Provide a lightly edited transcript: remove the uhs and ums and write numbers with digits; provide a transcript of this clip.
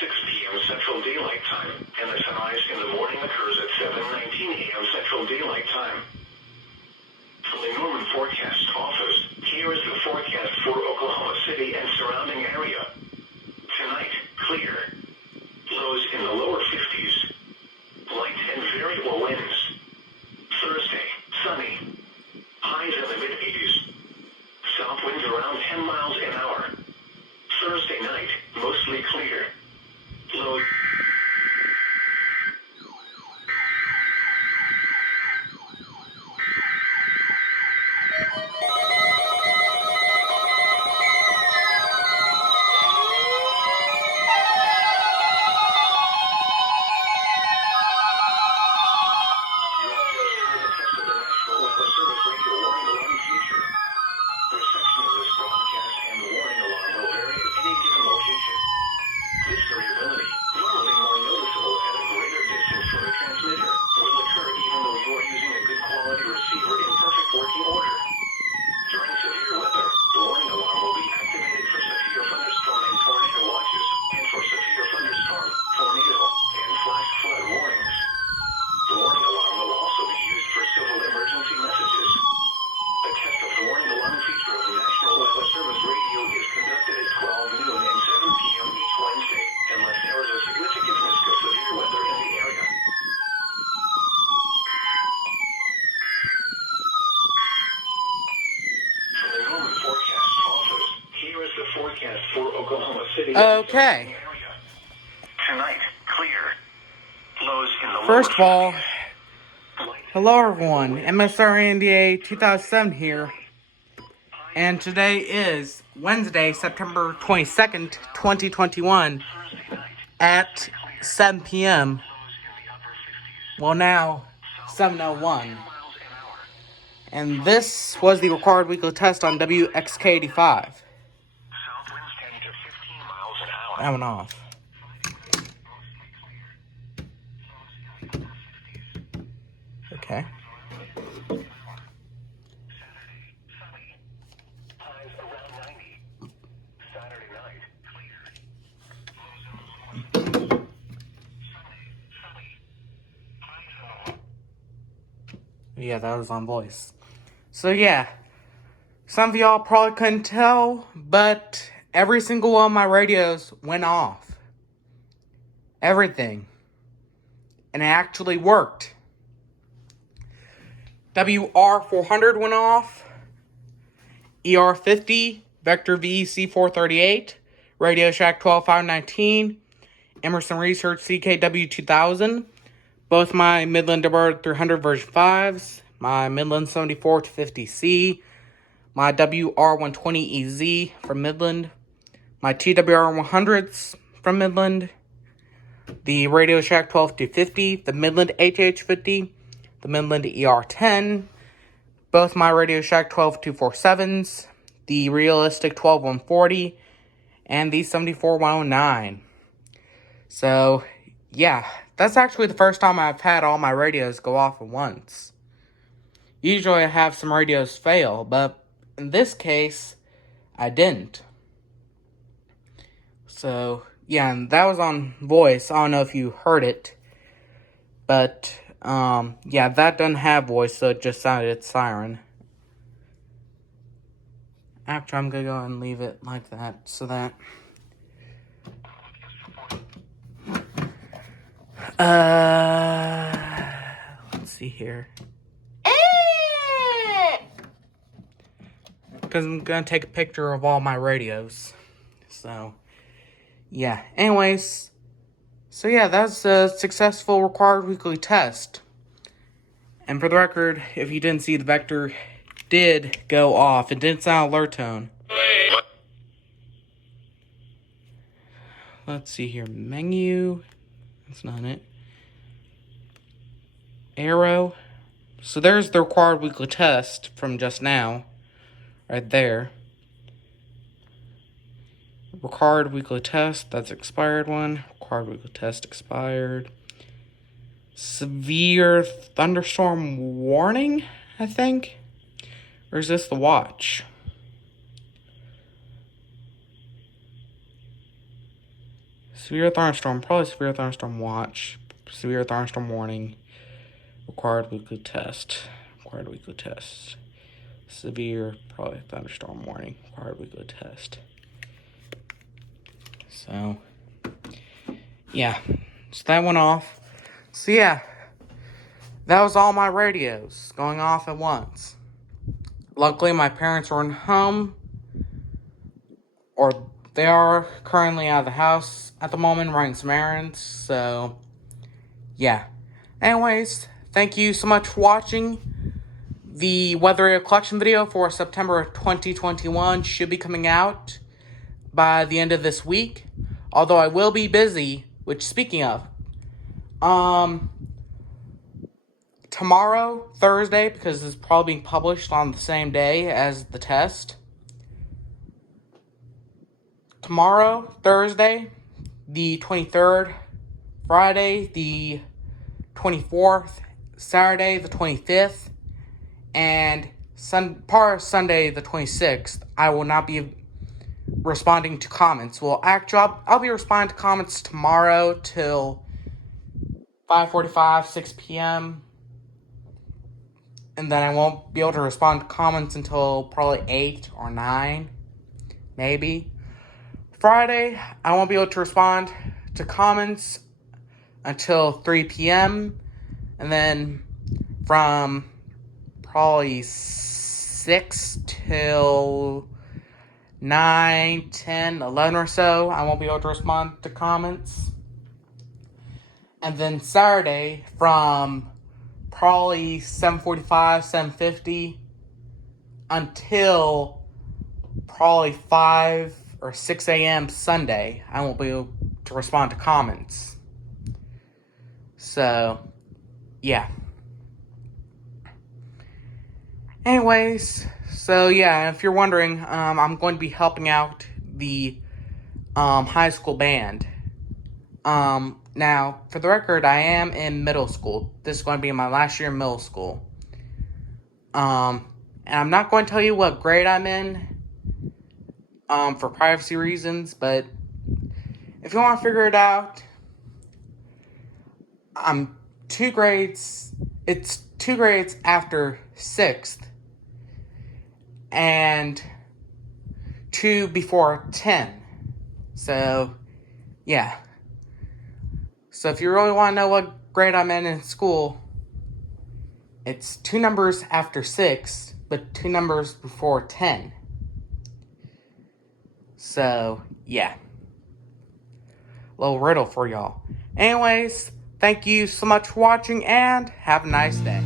p.m. Central Daylight Time, and the sunrise in the morning occurs at 7:19 a.m. Central Daylight Time. From the Norman Forecast Office, here is the forecast for Oklahoma City and surrounding area. Tonight, clear. Lows in the lower 50s. Light and variable winds. Thursday, sunny. Highs in the mid-80s. South winds around 10 miles an hour. Thursday night, mostly clear. Low. Okay. Tonight, clear. Lows in the First of all, hello everyone, MSRNDA 2007 here, and today is Wednesday, September 22nd, 2021, at 7 p.m. Well, now, 7:01. And this was the required weekly test on WXK85. That went off. Okay. Yeah, that was on voice. So yeah, some of y'all probably couldn't tell, but every single one of my radios went off. Everything. And it actually worked. WR400 went off. ER50, Vector VEC438, Radio Shack 12519, Emerson Research CKW2000, both my Midland WR300 version 5s, my Midland 74-50C, my WR120EZ from Midland, my TWR100s from Midland, the Radio Shack 12-50, the Midland HH50, the Midland ER10, both my Radio Shack 12-247s, the Realistic 12140, and the 74109. So, yeah, that's actually the first time I've had all my radios go off at once. Usually I have some radios fail, but in this case, I didn't. So, yeah, and that was on voice. I don't know if you heard it, but yeah, that doesn't have voice, so it just sounded siren. After, I'm gonna go and leave it like that, so that let's see here, because I'm gonna take a picture of all my radios. So yeah, anyways, so yeah, that's a successful required weekly test. And for the record, if you didn't see, the Vector did go off. It didn't sound alert tone. Let's see here. Menu. That's not it. Arrow. So there's the required weekly test from just now. Right there. Required weekly test. That's expired one. Required weekly test expired. Severe thunderstorm warning, I think. Or is this the watch? Severe thunderstorm, probably severe thunderstorm watch. Severe thunderstorm warning. Required weekly test. Required weekly test. Severe, probably thunderstorm warning. Required weekly test. So, yeah. So that went off. So, yeah. That was all my radios going off at once. Luckily, my parents weren't home. Or they are currently out of the house at the moment running some errands. So, yeah. Anyways, thank you so much for watching. The weather radio collection video for September 2021 should be coming out by the end of this week. Although I will be busy, which speaking of, tomorrow, Thursday, because it's probably being published on the same day as the test. Tomorrow, Thursday, the 23rd, Friday, the 24th, Saturday, the 25th, and Sunday, the 26th, I will not be responding to comments. Well, actually, I'll be responding to comments tomorrow till 5:45, 6 p.m., and then I won't be able to respond to comments until probably 8 or 9, maybe. Friday, I won't be able to respond to comments until 3 p.m. And then from probably 6 till 9, 10, 11 or so, I won't be able to respond to comments. And then Saturday from probably 7:45, 7:50 until probably 5 or 6 a.m. Sunday, I won't be able to respond to comments. So, yeah. Anyways, so yeah, if you're wondering, I'm going to be helping out the high school band. Now, for the record, I am in middle school. This is going to be my last year in middle school. And I'm not going to tell you what grade I'm in, for privacy reasons, but if you want to figure it out, it's 2 grades after 6th, and 2 before 10. So, yeah. So if you really want to know what grade I'm in school, it's 2 numbers after 6, but 2 numbers before 10. So, yeah. Little riddle for y'all. Anyways, thank you so much for watching, and have a nice day.